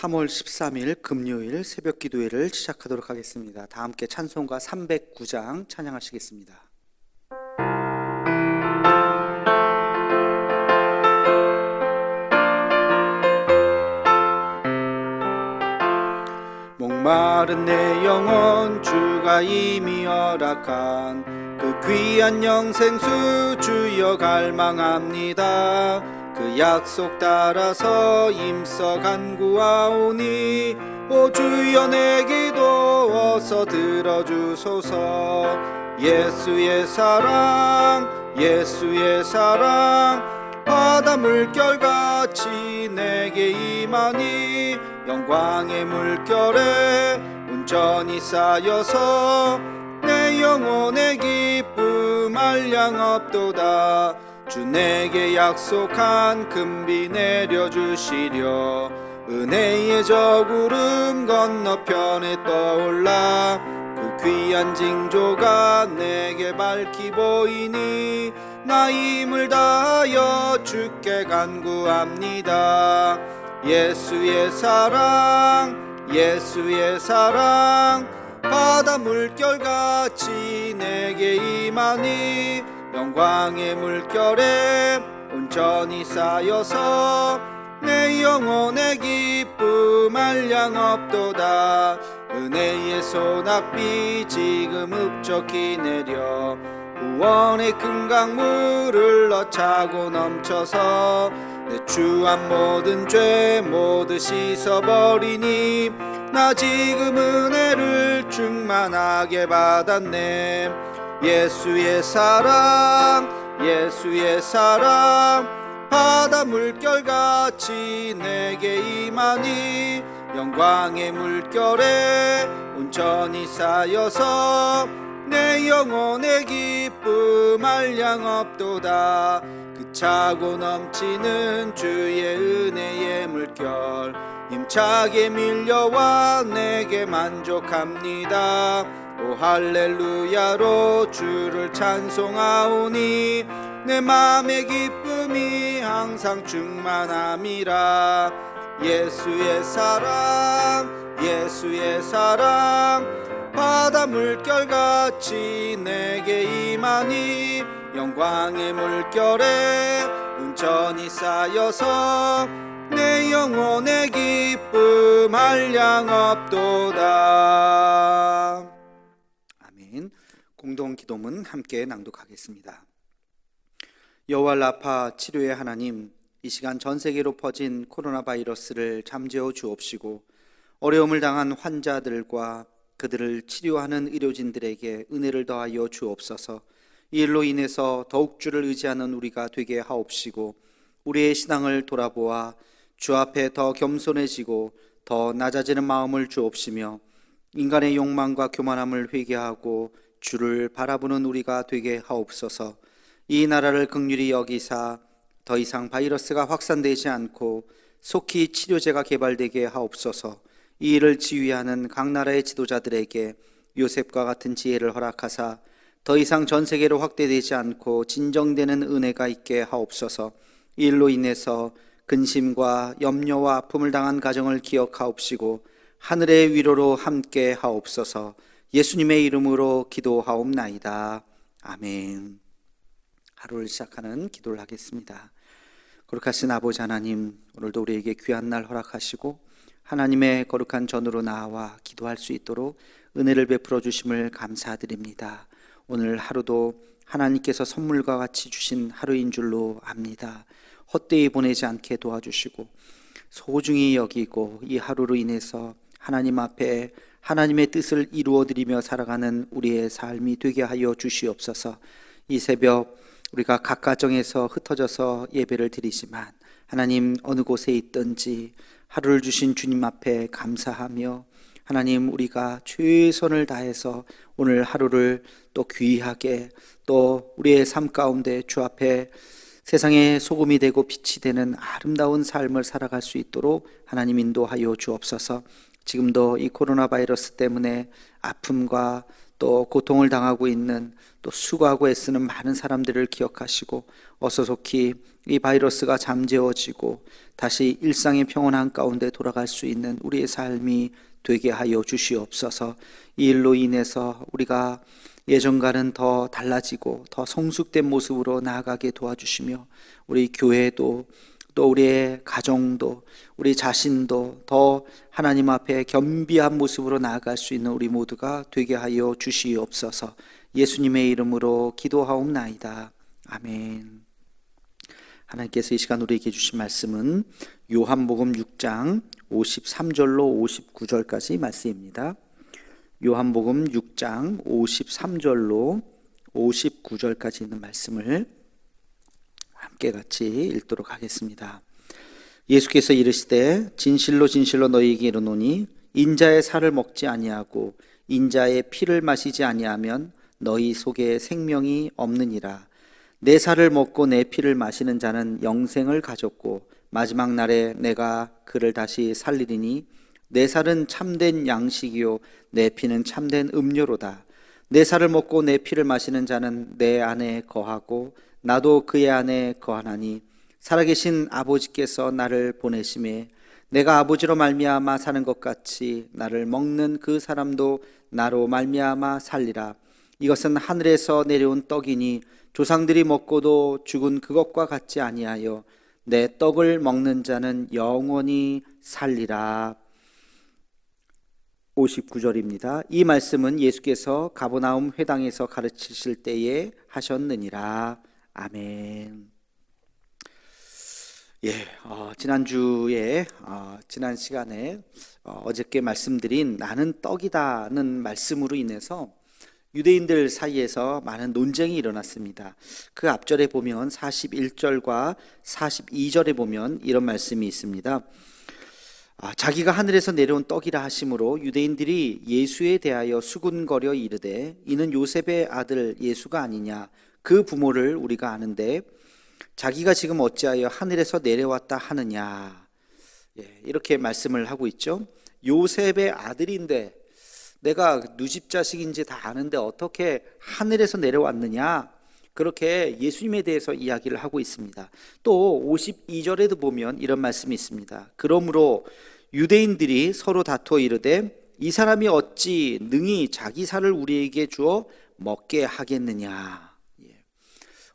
3월 13일 금요일 새벽 기도회를 시작하도록 하겠습니다. 다 함께 찬송가 309장 찬양하시겠습니다. 목마른 내 영혼 주가 이미 허락한 그 귀한 영생수 주여 갈망합니다. 그 약속 따라서 힘써 간구하오니 오 주여 내 기도 어서 들어주소서. 예수의 사랑 예수의 사랑 바다 물결같이 내게 임하니 영광의 물결에 온전히 쌓여서 내 영혼의 기쁨 한량 없도다. 주 내게 약속한 금비 내려주시려 은혜의 저 구름 건너편에 떠올라 그 귀한 징조가 내게 밝히 보이니 나 힘을 다하여 주께 간구합니다. 예수의 사랑 예수의 사랑 바다 물결같이 내게 임하니 영광의 물결에 온전히 쌓여서 내 영혼의 기쁨 한량 없도다. 은혜의 소낙비 지금 흡족히 내려 구원의 큰 강물을 넣차고 넘쳐서 내 추한 모든 죄 모두 씻어버리니 나 지금 은혜를 충만하게 받았네. 예수의 사랑 예수의 사랑 바다 물결같이 내게 임하니 영광의 물결에 온전히 쌓여서 내 영혼의 기쁨 한량 없도다. 그 차고 넘치는 주의 은혜의 물결 힘차게 밀려와 내게 만족합니다. 오 할렐루야로 주를 찬송하오니 내 맘의 기쁨이 항상 충만함이라. 예수의 사랑 예수의 사랑 바다 물결같이 내게 임하니 영광의 물결에 온전히 쌓여서 내 영혼의 기쁨 한량 없도다. 아멘. 공동 기도문 함께 낭독하겠습니다. 여호와 라파 치료의 하나님, 이 시간 전 세계로 퍼진 코로나 바이러스를 잠재워 주옵시고 어려움을 당한 환자들과 그들을 치료하는 의료진들에게 은혜를 더하여 주옵소서. 이 일로 인해서 더욱 주를 의지하는 우리가 되게 하옵시고 우리의 신앙을 돌아보아 주 앞에 더 겸손해지고 더 낮아지는 마음을 주옵시며 인간의 욕망과 교만함을 회개하고 주를 바라보는 우리가 되게 하옵소서. 이 나라를 긍휼히 여기사 더 이상 바이러스가 확산되지 않고 속히 치료제가 개발되게 하옵소서. 이 일을 지휘하는 각 나라의 지도자들에게 요셉과 같은 지혜를 허락하사 더 이상 전 세계로 확대되지 않고 진정되는 은혜가 있게 하옵소서. 이 일로 인해서 근심과 염려와 아픔을 당한 가정을 기억하옵시고 하늘의 위로로 함께 하옵소서. 예수님의 이름으로 기도하옵나이다. 아멘. 하루를 시작하는 기도를 하겠습니다. 거룩하신 아버지 하나님, 오늘도 우리에게 귀한 날 허락하시고 하나님의 거룩한 전으로 나와 기도할 수 있도록 은혜를 베풀어 주심을 감사드립니다. 오늘 하루도 하나님께서 선물과 같이 주신 하루인 줄로 압니다. 헛되이 보내지 않게 도와주시고 소중히 여기고 이 하루로 인해서 하나님 앞에 하나님의 뜻을 이루어드리며 살아가는 우리의 삶이 되게 하여 주시옵소서. 이 새벽 우리가 각 가정에서 흩어져서 예배를 드리지만 하나님 어느 곳에 있든지 하루를 주신 주님 앞에 감사하며 하나님 우리가 최선을 다해서 오늘 하루를 또 귀하게 또 우리의 삶 가운데 주 앞에 세상의 소금이 되고 빛이 되는 아름다운 삶을 살아갈 수 있도록 하나님 인도하여 주옵소서. 지금도 이 코로나 바이러스 때문에 아픔과 또 고통을 당하고 있는, 또 수고하고 애쓰는 많은 사람들을 기억하시고 어서 속히 이 바이러스가 잠재워지고 다시 일상의 평온한 가운데 돌아갈 수 있는 우리의 삶이 되게 하여 주시옵소서. 이 일로 인해서 우리가 예전과는 더 달라지고 더 성숙된 모습으로 나아가게 도와주시며, 우리 교회도 또 우리의 가정도 우리 자신도 더 하나님 앞에 겸비한 모습으로 나아갈 수 있는 우리 모두가 되게 하여 주시옵소서. 예수님의 이름으로 기도하옵나이다. 아멘. 하나님께서 이 시간 우리에게 주신 말씀은 요한복음 6장 53절로 59절까지 말씀입니다. 요한복음 6장 53절로 59절까지 있는 말씀을 함께 같이 읽도록 하겠습니다. 예수께서 이르시되 진실로 진실로 너희에게 이르노니 인자의 살을 먹지 아니하고 인자의 피를 마시지 아니하면 너희 속에 생명이 없느니라. 내 살을 먹고 내 피를 마시는 자는 영생을 가졌고 마지막 날에 내가 그를 다시 살리리니 내 살은 참된 양식이요 내 피는 참된 음료로다. 내 살을 먹고 내 피를 마시는 자는 내 안에 거하고 나도 그의 안에 거하나니 살아계신 아버지께서 나를 보내심에 내가 아버지로 말미암아 사는 것 같이 나를 먹는 그 사람도 나로 말미암아 살리라. 이것은 하늘에서 내려온 떡이니 조상들이 먹고도 죽은 그것과 같지 아니하여 내 떡을 먹는 자는 영원히 살리라. 59절입니다. 이 말씀은 예수께서 가버나움 회당에서 가르치실 때에 하셨느니라. 아멘. 지난주에 지난 시간에 어저께 말씀드린 나는 떡이다는 말씀으로 인해서 유대인들 사이에서 많은 논쟁이 일어났습니다. 그 앞절에 보면 41절과 42절에 보면 이런 말씀이 있습니다. 자기가 하늘에서 내려온 떡이라 하심으로 유대인들이 예수에 대하여 수군거려 이르되 이는 요셉의 아들 예수가 아니냐. 그 부모를 우리가 아는데 자기가 지금 어찌하여 하늘에서 내려왔다 하느냐. 이렇게 말씀을 하고 있죠. 요셉의 아들인데 내가 누집 자식인지 다 아는데 어떻게 하늘에서 내려왔느냐. 그렇게 예수님에 대해서 이야기를 하고 있습니다. 또 52절에도 보면 이런 말씀이 있습니다. 그러므로 유대인들이 서로 다투어 이르되 이 사람이 어찌 능히 자기 살을 우리에게 주어 먹게 하겠느냐.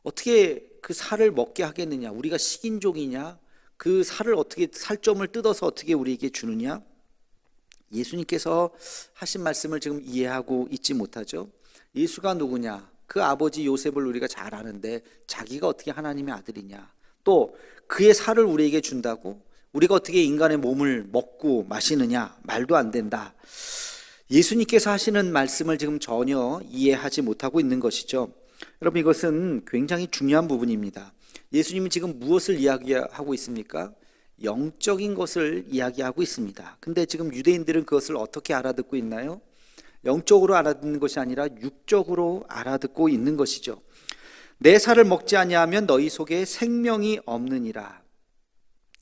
어떻게 그 살을 먹게 하겠느냐. 우리가 식인종이냐. 그 살을 어떻게, 살점을 뜯어서 어떻게 우리에게 주느냐. 예수님께서 하신 말씀을 지금 이해하고 있지 못하죠. 예수가 누구냐. 그 아버지 요셉을 우리가 잘 아는데 자기가 어떻게 하나님의 아들이냐. 또 그의 살을 우리에게 준다고 우리가 어떻게 인간의 몸을 먹고 마시느냐. 말도 안 된다. 예수님께서 하시는 말씀을 지금 전혀 이해하지 못하고 있는 것이죠. 여러분, 이것은 굉장히 중요한 부분입니다. 예수님이 지금 무엇을 이야기하고 있습니까? 영적인 것을 이야기하고 있습니다. 근데 지금 유대인들은 그것을 어떻게 알아듣고 있나요? 영적으로 알아듣는 것이 아니라 육적으로 알아듣고 있는 것이죠. 내 살을 먹지 아니하면 너희 속에 생명이 없느니라.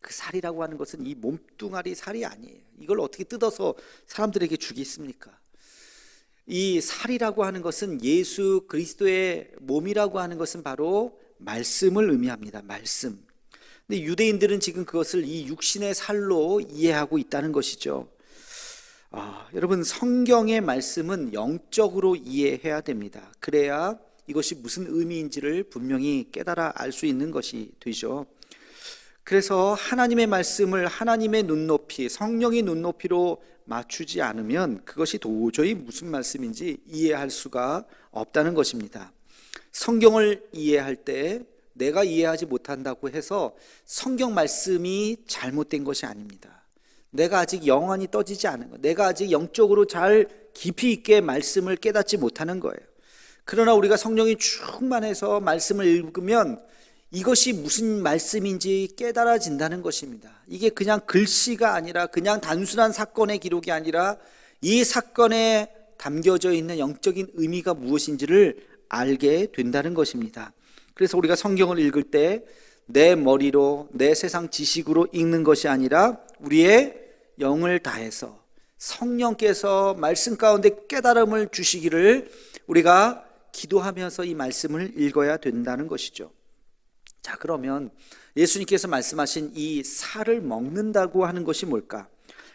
그 살이라고 하는 것은 이 몸뚱아리 살이 아니에요. 이걸 어떻게 뜯어서 사람들에게 주겠습니까? 이 살이라고 하는 것은 예수 그리스도의 몸이라고 하는 것은 바로 말씀을 의미합니다. 말씀. 근데 유대인들은 지금 그것을 이 육신의 살로 이해하고 있다는 것이죠. 여러분, 성경의 말씀은 영적으로 이해해야 됩니다. 그래야 이것이 무슨 의미인지를 분명히 깨달아 알 수 있는 것이 되죠. 그래서 하나님의 말씀을 하나님의 눈높이, 성령의 눈높이로 맞추지 않으면 그것이 도저히 무슨 말씀인지 이해할 수가 없다는 것입니다. 성경을 이해할 때 내가 이해하지 못한다고 해서 성경 말씀이 잘못된 것이 아닙니다. 내가 아직 영안이 떠지지 않은 것, 내가 아직 영적으로 잘 깊이 있게 말씀을 깨닫지 못하는 거예요. 그러나 우리가 성령이 충만해서 말씀을 읽으면 이것이 무슨 말씀인지 깨달아진다는 것입니다. 이게 그냥 글씨가 아니라 그냥 단순한 사건의 기록이 아니라 이 사건에 담겨져 있는 영적인 의미가 무엇인지를 알게 된다는 것입니다. 그래서 우리가 성경을 읽을 때 내 머리로 내 세상 지식으로 읽는 것이 아니라 우리의 영을 다해서 성령께서 말씀 가운데 깨달음을 주시기를 우리가 기도하면서 이 말씀을 읽어야 된다는 것이죠. 자, 그러면 예수님께서 말씀하신 이 살을 먹는다고 하는 것이 뭘까?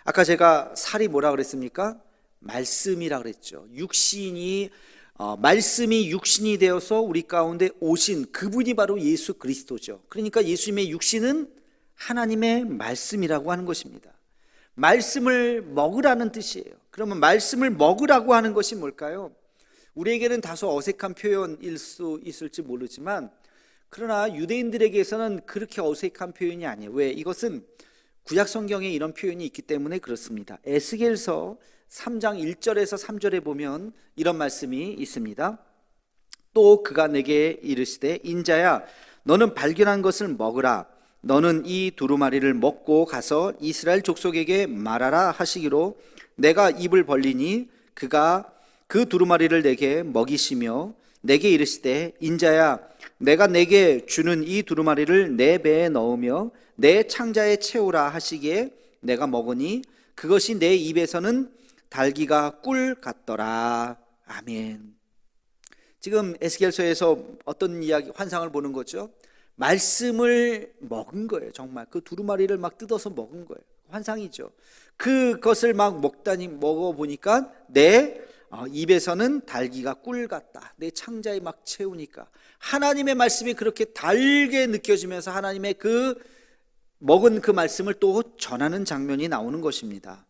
아까 제가 살이 뭐라 그랬습니까? 말씀이라 그랬죠. 말씀이 육신이 되어서 우리 가운데 오신 그분이 바로 예수 그리스도죠. 그러니까 예수님의 육신은 하나님의 말씀이라고 하는 것입니다. 말씀을 먹으라는 뜻이에요. 그러면 말씀을 먹으라고 하는 것이 뭘까요? 우리에게는 다소 어색한 표현일 수 있을지 모르지만, 그러나 유대인들에게서는 그렇게 어색한 표현이 아니에요. 왜? 이것은 구약 성경에 이런 표현이 있기 때문에 그렇습니다. 에스겔서 3장 1절에서 3절에 보면 이런 말씀이 있습니다. 또 그가 내게 이르시되 인자야 너는 발견한 것을 먹으라. 너는 이 두루마리를 먹고 가서 이스라엘 족속에게 말하라 하시기로 내가 입을 벌리니 그가 그 두루마리를 내게 먹이시며 내게 이르시되 인자야 내가 내게 주는 이 두루마리를 내 배에 넣으며 내 창자에 채우라 하시기에 내가 먹으니 그것이 내 입에서는 달기가 꿀 같더라. 아멘. 지금 에스겔서에서 어떤 이야기, 환상을 보는 거죠? 말씀을 먹은 거예요. 정말 그 두루마리를 막 뜯어서 먹은 거예요. 환상이죠. 그것을 막 먹어보니까 내 입에서는 달기가 꿀 같다. 내 창자에 막 채우니까 하나님의 말씀이 그렇게 달게 느껴지면서 하나님의 먹은 그 말씀을 또 전하는 장면이 나오는 것입니다.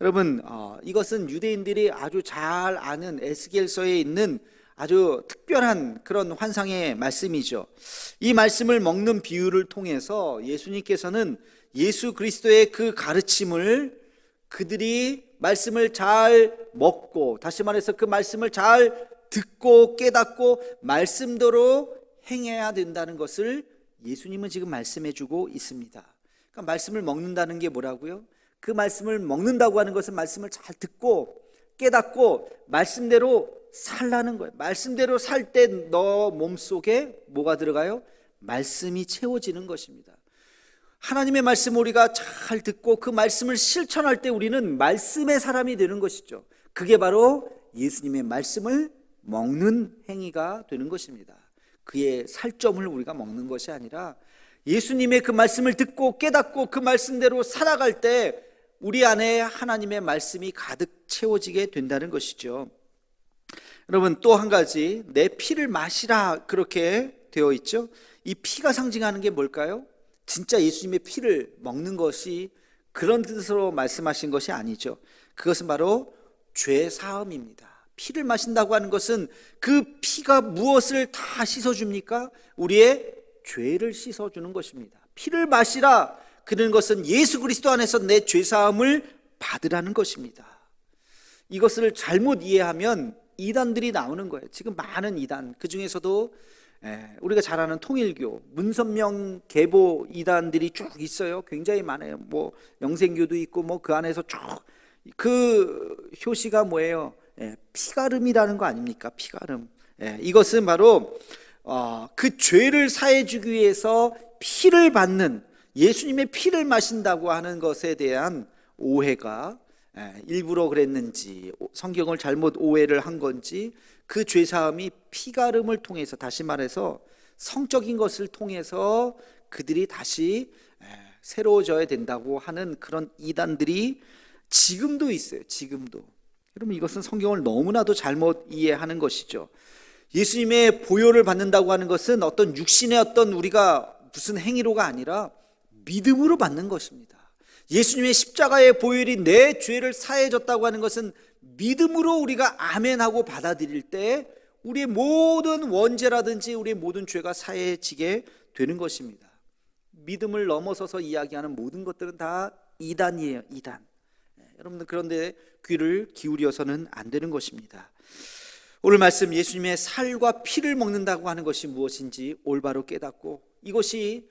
여러분, 이것은 유대인들이 아주 잘 아는 에스겔서에 있는 아주 특별한 그런 환상의 말씀이죠. 이 말씀을 먹는 비유를 통해서 예수님께서는 예수 그리스도의 그 가르침을 그들이 말씀을 잘 먹고, 다시 말해서 그 말씀을 잘 듣고 깨닫고 말씀대로 행해야 된다는 것을 예수님은 지금 말씀해 주고 있습니다. 그러니까 말씀을 먹는다는 게 뭐라고요? 그 말씀을 먹는다고 하는 것은 말씀을 잘 듣고 깨닫고 말씀대로 살라는 거예요. 말씀대로 살 때 너 몸속에 뭐가 들어가요? 말씀이 채워지는 것입니다. 하나님의 말씀을 우리가 잘 듣고 그 말씀을 실천할 때 우리는 말씀의 사람이 되는 것이죠. 그게 바로 예수님의 말씀을 먹는 행위가 되는 것입니다. 그의 살점을 우리가 먹는 것이 아니라 예수님의 그 말씀을 듣고 깨닫고 그 말씀대로 살아갈 때 우리 안에 하나님의 말씀이 가득 채워지게 된다는 것이죠. 여러분, 또 한 가지, 내 피를 마시라 그렇게 되어 있죠. 이 피가 상징하는 게 뭘까요? 진짜 예수님의 피를 먹는 것이 그런 뜻으로 말씀하신 것이 아니죠. 그것은 바로 죄 사함입니다. 피를 마신다고 하는 것은 그 피가 무엇을 다 씻어줍니까? 우리의 죄를 씻어주는 것입니다. 피를 마시라 그런 것은 예수 그리스도 안에서 내 죄 사함을 받으라는 것입니다. 이것을 잘못 이해하면 이단들이 나오는 거예요. 지금 많은 이단, 그 중에서도 우리가 잘 아는 통일교, 문선명 계보 이단들이 쭉 있어요. 굉장히 많아요. 뭐 영생교도 있고 뭐 그 안에서 쭉 그 효시가 뭐예요? 피가름이라는 거 아닙니까? 피가름. 이것은 바로 그 죄를 사해 주기 위해서 피를 받는, 예수님의 피를 마신다고 하는 것에 대한 오해가 일부러 그랬는지 성경을 잘못 오해를 한 건지 그 죄사함이 피가름을 통해서, 다시 말해서 성적인 것을 통해서 그들이 다시 새로워져야 된다고 하는 그런 이단들이 지금도 있어요. 지금도. 여러분, 이것은 성경을 너무나도 잘못 이해하는 것이죠. 예수님의 보혈을 받는다고 하는 것은 어떤 육신의 어떤 우리가 무슨 행위로가 아니라 믿음으로 받는 것입니다. 예수님의 십자가의 보혈이 내 죄를 사해 줬다고 하는 것은 믿음으로 우리가 아멘하고 받아들일 때 우리의 모든 원죄라든지 우리의 모든 죄가 사해지게 되는 것입니다. 믿음을 넘어서서 이야기하는 모든 것들은 다 이단이에요. 이단. 여러분들, 그런데 귀를 기울여서는 안 되는 것입니다. 오늘 말씀, 예수님의 살과 피를 먹는다고 하는 것이 무엇인지 올바로 깨닫고 이것이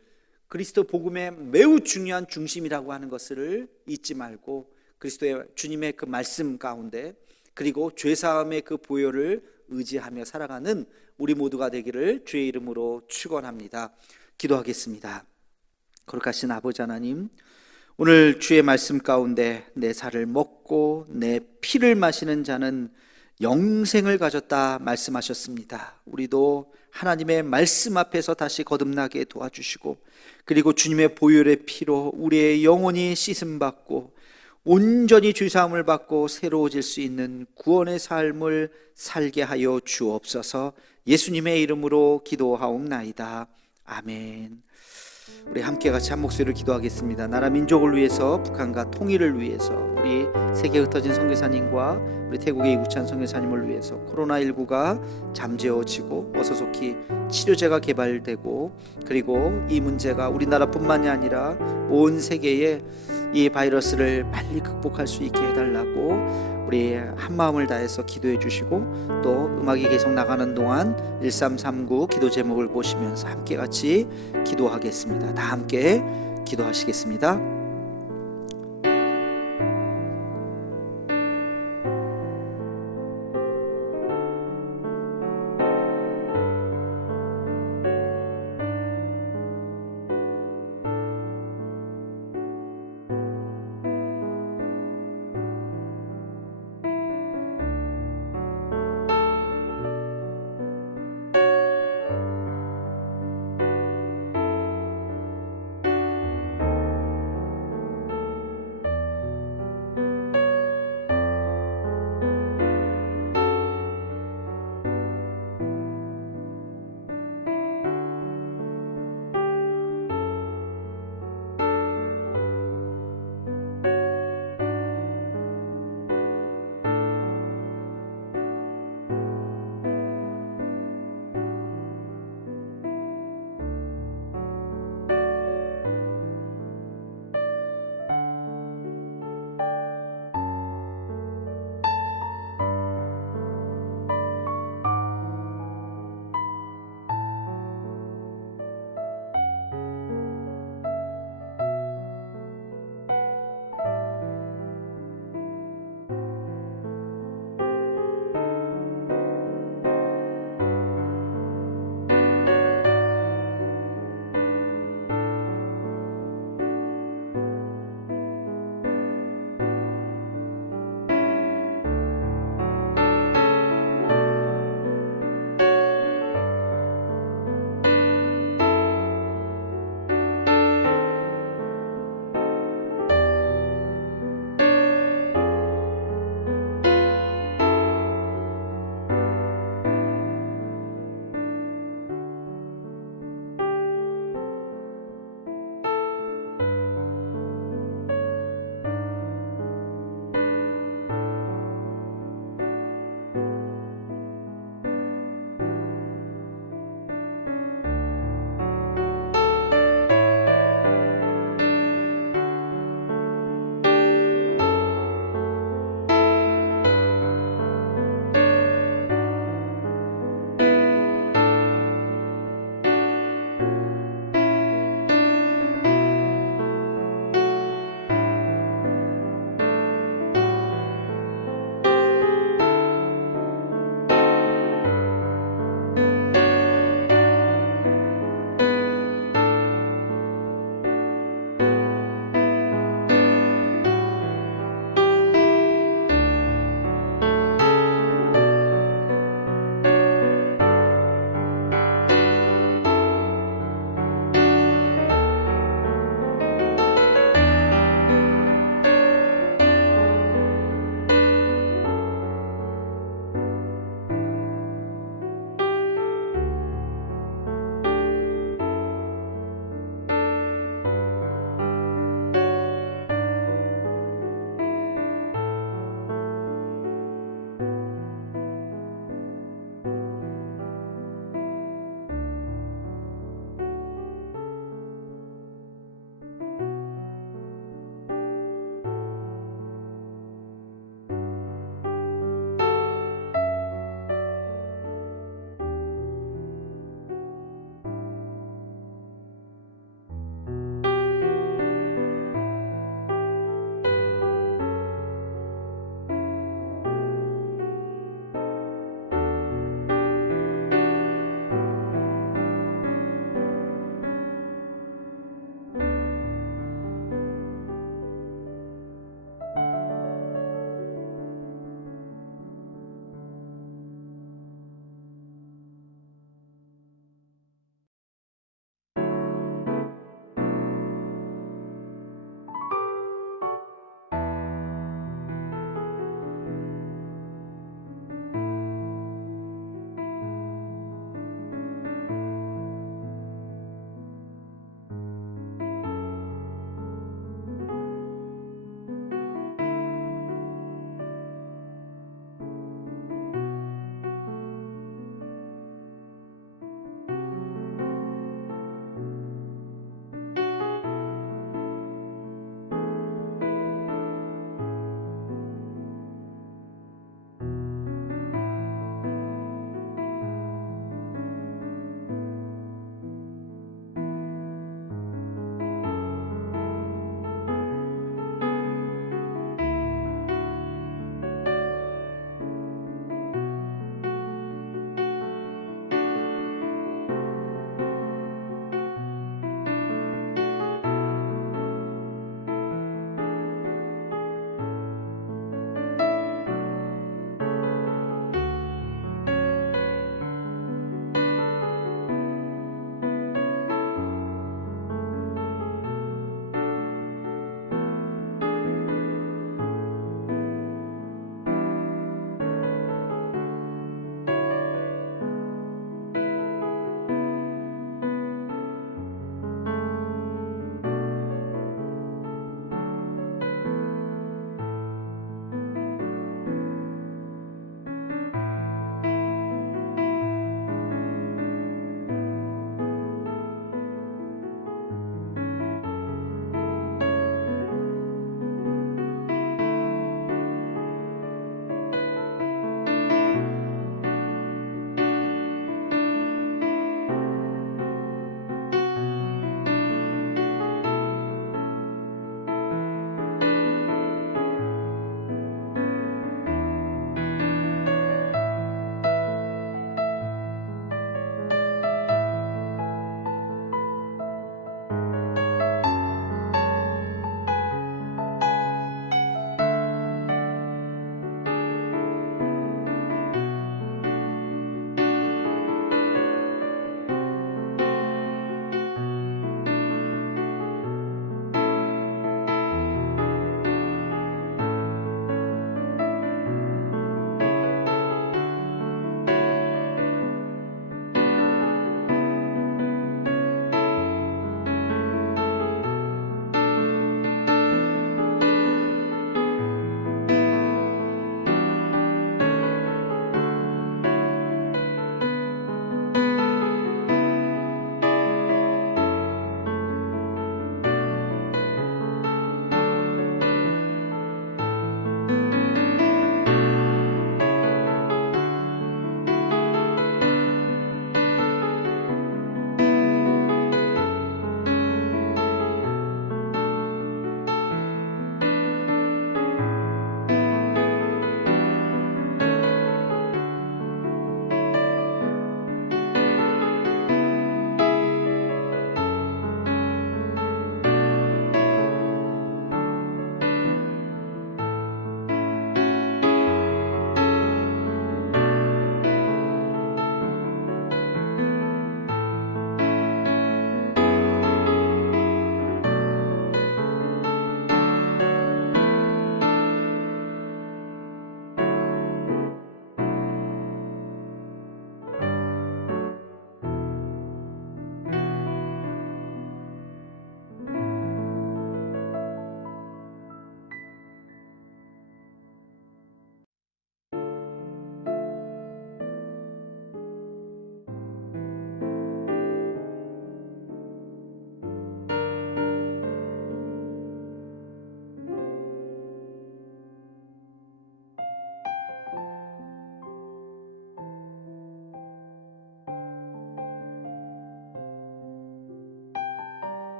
그리스도 복음의 매우 중요한 중심이라고 하는 것을 잊지 말고 그리스도의 주님의 그 말씀 가운데, 그리고 죄사함의 그 보혈을 의지하며 살아가는 우리 모두가 되기를 주의 이름으로 축원합니다. 기도하겠습니다. 거룩하신 아버지 하나님, 오늘 주의 말씀 가운데 내 살을 먹고 내 피를 마시는 자는 영생을 가졌다 말씀하셨습니다. 우리도 하나님의 말씀 앞에서 다시 거듭나게 도와주시고, 그리고 주님의 보혈의 피로 우리의 영혼이 씻음받고 온전히 죄사함을 받고 새로워질 수 있는 구원의 삶을 살게 하여 주옵소서. 예수님의 이름으로 기도하옵나이다. 아멘. 우리 함께 같이 한 목소리로 기도하겠습니다. 나라 민족을 위해서, 북한과 통일을 위해서, 우리 세계 흩어진 선교사님과 우리 태국의 이구찬 선교사님을 위해서 코로나19가 잠재워지고 어서 속히 치료제가 개발되고, 그리고 이 문제가 우리나라뿐만이 아니라 온 세계에 이 바이러스를 빨리 극복할 수 있게 해달라고 우리 한마음을 다해서 기도해 주시고, 또 음악이 계속 나가는 동안 1339 기도 제목을 보시면서 함께 같이 기도하겠습니다. 다 함께 기도하시겠습니다.